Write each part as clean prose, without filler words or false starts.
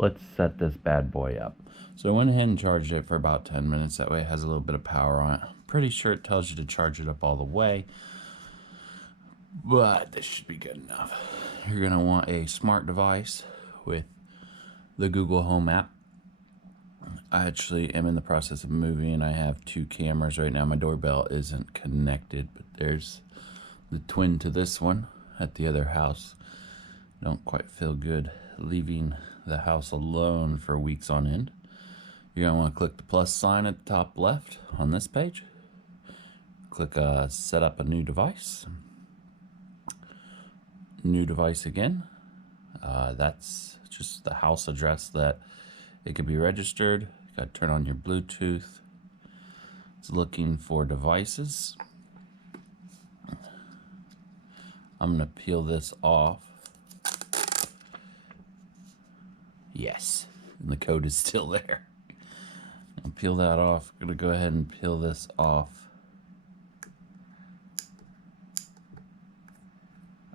let's set this bad boy up. So I went ahead and charged it for about 10 minutes. That way it has a little bit of power on it. Pretty sure it tells you to charge it up all the way, but this should be good enough. You're gonna want a smart device with the Google Home app. I actually am in the process of moving. I have 2 cameras right now. My doorbell isn't connected, but there's the twin to this one at the other house. Don't quite feel good leaving the house alone for weeks on end. You're going to want to click the plus sign at the top left on this page. Click set up a new device. New device again. That's just the house address that it could be registered. You got to turn on your Bluetooth. It's looking for devices. I'm going to peel this off. Yes, and the code is still there. I'll peel that off. I'm going to go ahead and peel this off.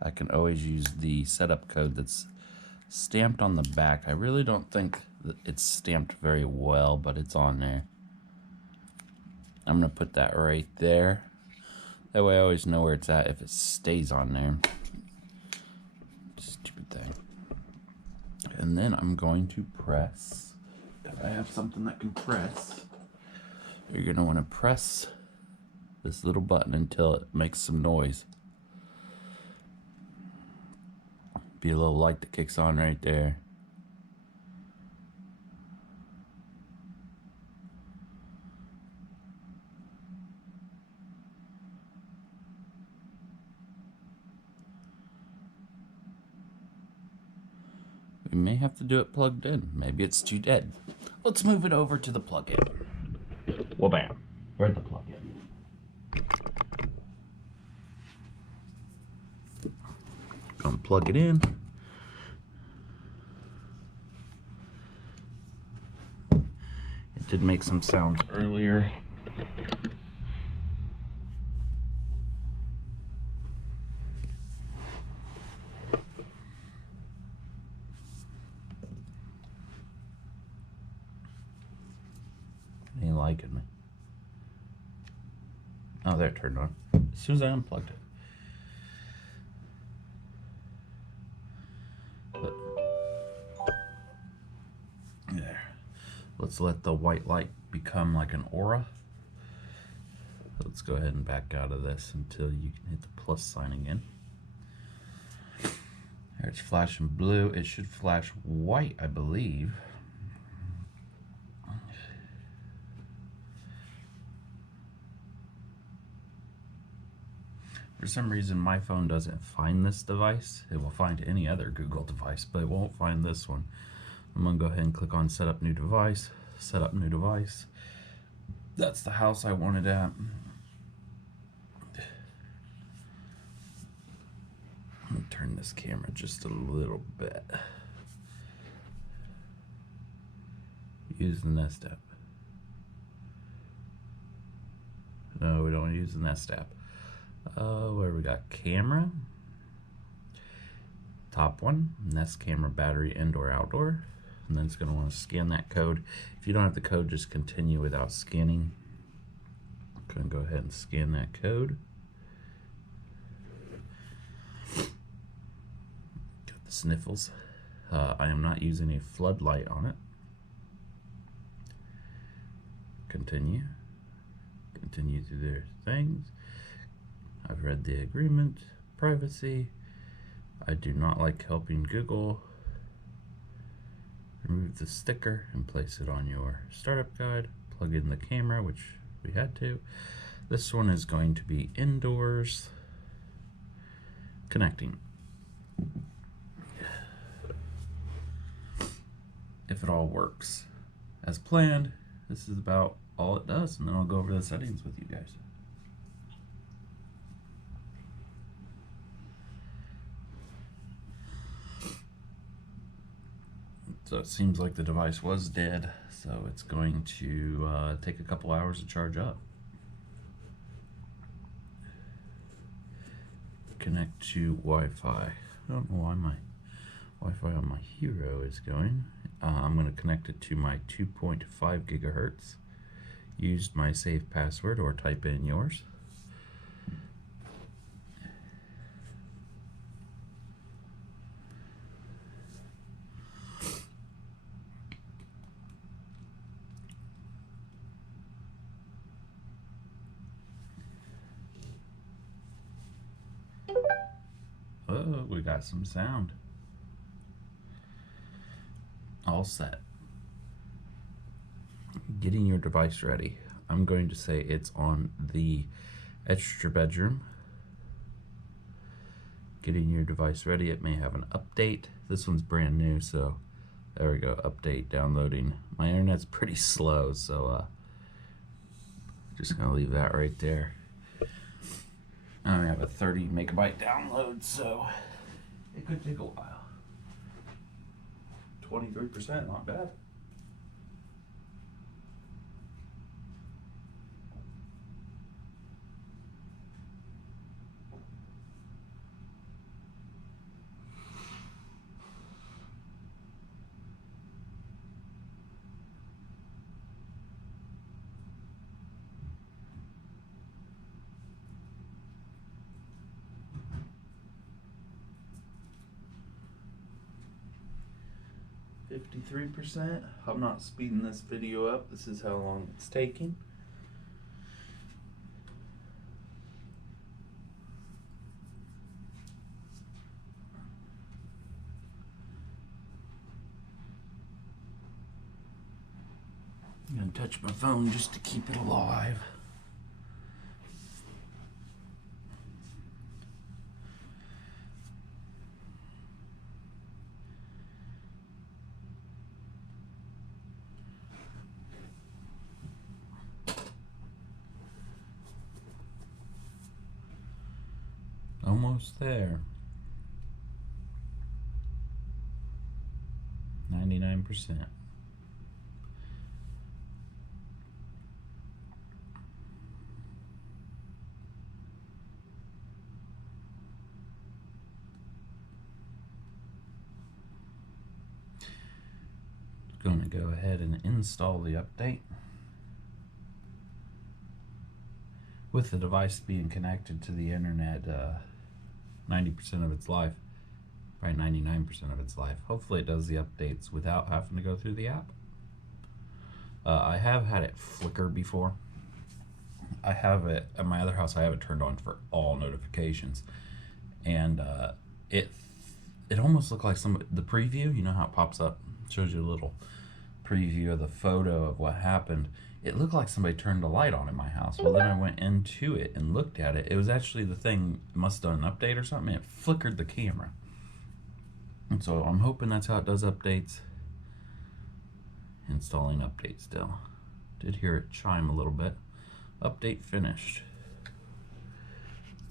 I can always use the setup code that's stamped on the back. I really don't think that it's stamped very well, but it's on there. I'm going to put that right there. That way I always know where it's at if it stays on there. Stupid thing. And then I'm going to press. If I have something that can press, you're going to want to press this little button until it makes some noise. Be a little light that kicks on right there. We may have to do it plugged in. Maybe it's too dead. Let's move it over to the plug-in. Well, bam. Where's the plug-in? Gonna plug it in. It did make some sounds earlier. Ain't liking me. Oh, there, it turned on. As soon as I unplugged it. There. Let's let the white light become like an aura. Let's go ahead and back out of this until you can hit the plus sign again. There, it's flashing blue. It should flash white, I believe. For some reason, my phone doesn't find this device. It will find any other Google device, but it won't find this one. I'm going to go ahead and click on Set Up New Device. Set Up New Device. That's the house I wanted at. Let me turn this camera just a little bit. Use the Nest app. No, we don't want to use the Nest app. Where we got camera, top one, Nest camera battery indoor outdoor, and then it's going to want to scan that code. If you don't have the code, just continue without scanning. I'm going to go ahead and scan that code. Got the sniffles. I am not using a floodlight on it. Continue through their things. I've read the agreement, privacy. I do not like helping Google. Remove the sticker and place it on your startup guide. Plug in the camera, which we had to. This one is going to be indoors. Connecting. If it all works as planned, this is about all it does, and then I'll go over the settings with you guys. So it seems like the device was dead, so it's going to take a couple hours to charge up. Connect to Wi-Fi. I don't know why my Wi-Fi on my Hero is going. I'm going to connect it to my 2.5 gigahertz. Use my safe password or type in yours. Oh, we got some sound. All set. Getting your device ready. I'm going to say it's on the extra bedroom. Getting your device ready. It may have an update. This one's brand new, so there we go. Update, downloading. My internet's pretty slow, so just gonna leave that right there. I only have a 30 megabyte download, so it could take a while. 23%, not bad. %. I'm not speeding this video up. This is how long it's taking. I'm gonna touch my phone just to keep it alive. Almost there. 99%. Going to go ahead and install the update. With the device being connected to the internet 90% of its life, probably 99% of its life. Hopefully it does the updates without having to go through the app. I have had it flicker before. I have it at my other house. I have it turned on for all notifications, and it almost looked like the preview. You know how it pops up, shows you a little preview of the photo of what happened. It looked like somebody turned the light on in my house. Well, then I went into it and looked at it. It was actually the thing must have done an update or something. It flickered the camera. And so I'm hoping that's how it does updates. Installing update still. Did hear it chime a little bit. Update finished.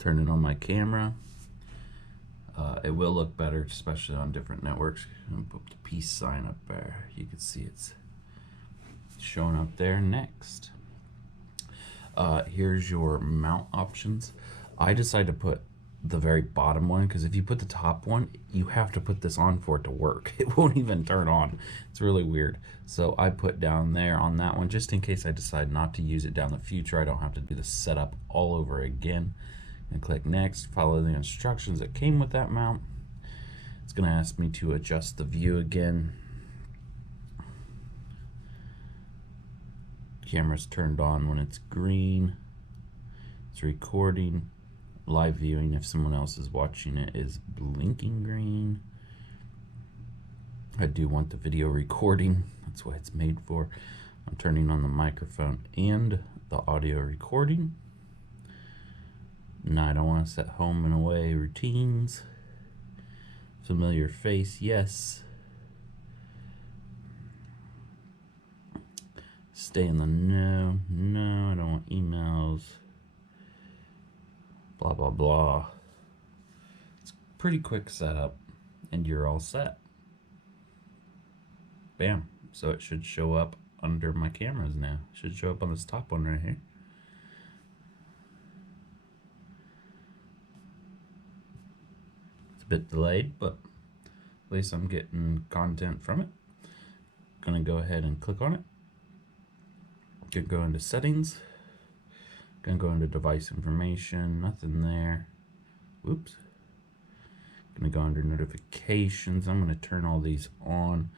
Turn it on my camera. It will look better, especially on different networks. I'm put the peace sign up there. You can see it's showing up there next. Here's your mount options. I decided to put the very bottom one because if you put the top one, you have to put this on for it to work. It won't even turn on. It's really weird. So I put down there on that one just in case I decide not to use it down the future. I don't have to do the setup all over again. And click next, follow the instructions that came with that mount. It's going to ask me to adjust the view again. Camera's turned on when it's green. It's recording. Live viewing, if someone else is watching it, is blinking green. I do want the video recording. That's what it's made for. I'm turning on the microphone and the audio recording. No, I don't want to set home and away routines. Familiar face, yes. Stay in the no. No, I don't want emails. Blah, blah, blah. It's a pretty quick setup, and you're all set. Bam. So it should show up under my cameras now. It should show up on this top one right here. It's a bit delayed, but at least I'm getting content from it. Gonna go ahead and click on it. Gonna go into settings. Gonna go into device information, nothing there. Whoops. Gonna go under notifications. I'm gonna turn all these on.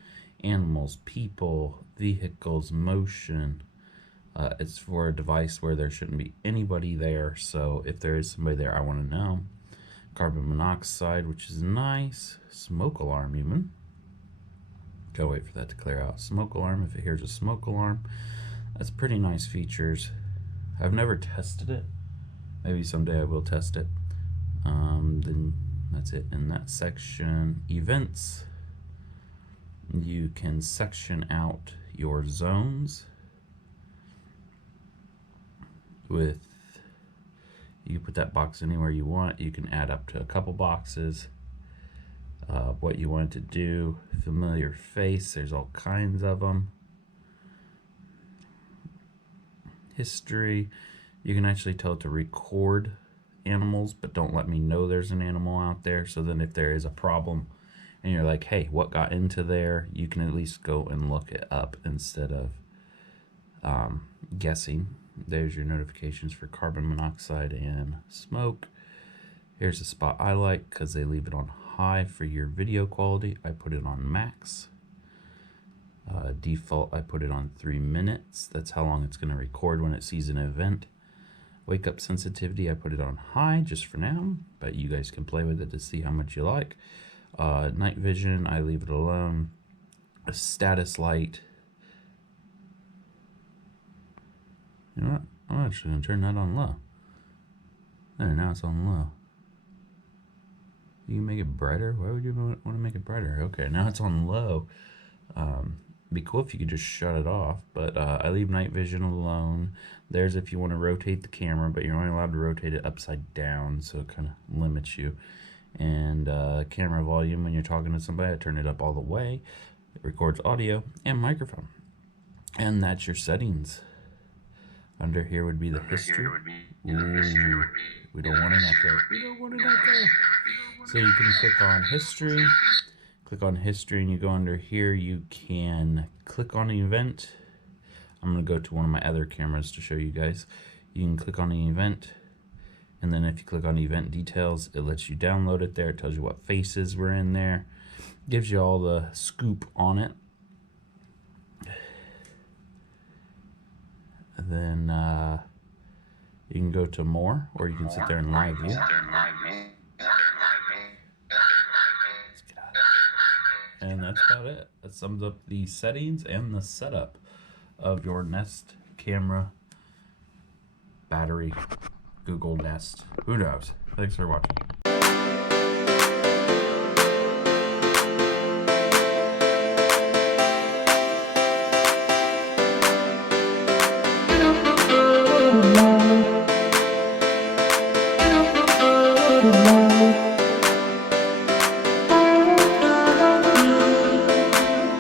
Animals, people, vehicles, motion. It's for a device where there shouldn't be anybody there, so if there is somebody there, I want to know. Carbon monoxide, which is nice. Smoke alarm, even. Gotta wait for that to clear out. Smoke alarm, if it hears a smoke alarm. That's pretty nice features. I've never tested it. Maybe someday I will test it. Then that's it in that section. Events. You can section out your zones with, you can put that box anywhere you want. You can add up to a couple boxes. What you want to do, familiar face, there's all kinds of them. History, you can actually tell it to record animals, but don't let me know there's an animal out there. So then if there is a problem and you're like, hey, what got into there, you can at least go and look it up instead of guessing. There's your notifications for carbon monoxide and smoke. Here's a spot I like because they leave it on high for your video quality. I put it on max. Default, I put it on 3 minutes. That's how long it's going to record when it sees an event. Wake up sensitivity, I put it on high just for now, but you guys can play with it to see how much you like. Night vision, I leave it alone. A status light. You know what? I'm actually going to turn that on low. There, now it's on low. You can make it brighter. Why would you want to make it brighter? Okay, now it's on low. Be cool if you could just shut it off, but I leave night vision alone. There's if you want to rotate the camera, but you're only allowed to rotate it upside down, so it kind of limits you. And camera volume, when you're talking to somebody, I turn it up all the way. It records audio and microphone. And that's your settings. Under here would be the history. Ooh, we don't want an echo. We don't want an echo. So you can click on history. Click on history and you go under here. You can click on an event. I'm going to go to one of my other cameras to show you guys. You can click on an event. And then if you click on event details, it lets you download it there. It tells you what faces were in there. Gives you all the scoop on it. And then you can go to more, or you can sit there and live view. And that's about it. That sums up the settings and the setup of your Nest camera battery, Google Nest. Who knows? Thanks for watching.